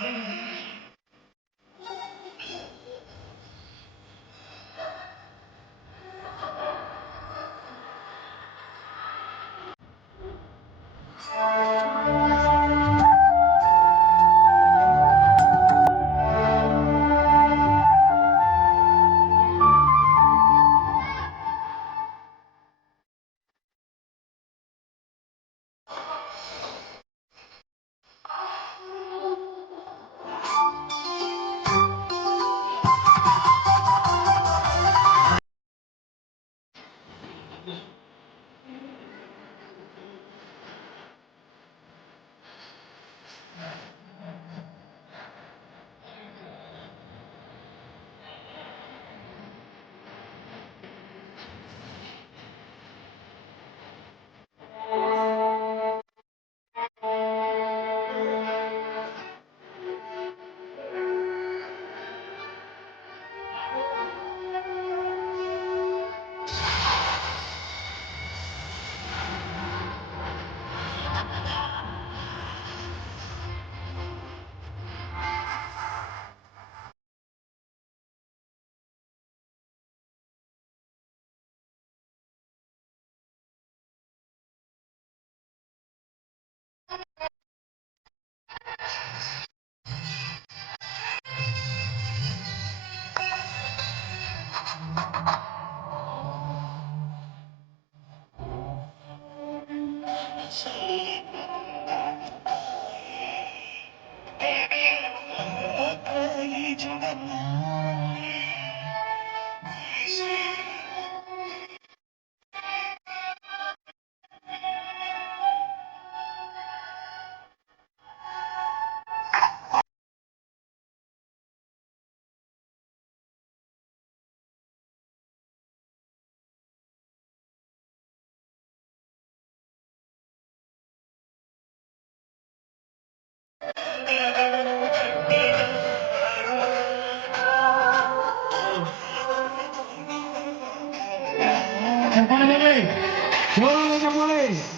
Thank. Yeah. Japones, Japones.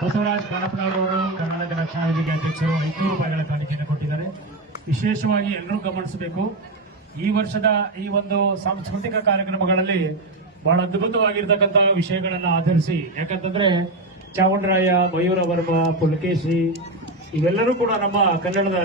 Basavaraj ಅವರು ಕನ್ನಡ ರಕ್ಷಣಾ ವೇದಿಕೆ ಅಧ್ಯಕ್ಷರು ಐನೂರು ರೂಪಾಯಿಗಳ ಕಾಣಿಕೆಯನ್ನು ಕೊಟ್ಟಿದ್ದಾರೆ. ವಿಶೇಷವಾಗಿ ಎಲ್ಲರೂ ಗಮನಿಸಬೇಕು. ಈ ವರ್ಷದ ಈ ಒಂದು ಸಾಂಸ್ಕೃತಿಕ ಕಾರ್ಯಕ್ರಮಗಳಲ್ಲಿ ಬಹಳ ಅದ್ಭುತವಾಗಿರ್ತಕ್ಕಂತಹ ವಿಷಯಗಳನ್ನು ಆಧರಿಸಿ. ಯಾಕಂತಂದ್ರೆ ಚಾವುಂಡರಾಯ ಮಯೂರ ವರ್ಮ ಪುಲಕೇಶಿ, ಇವೆಲ್ಲರೂ ಕೂಡ ನಮ್ಮ ಕನ್ನಡದ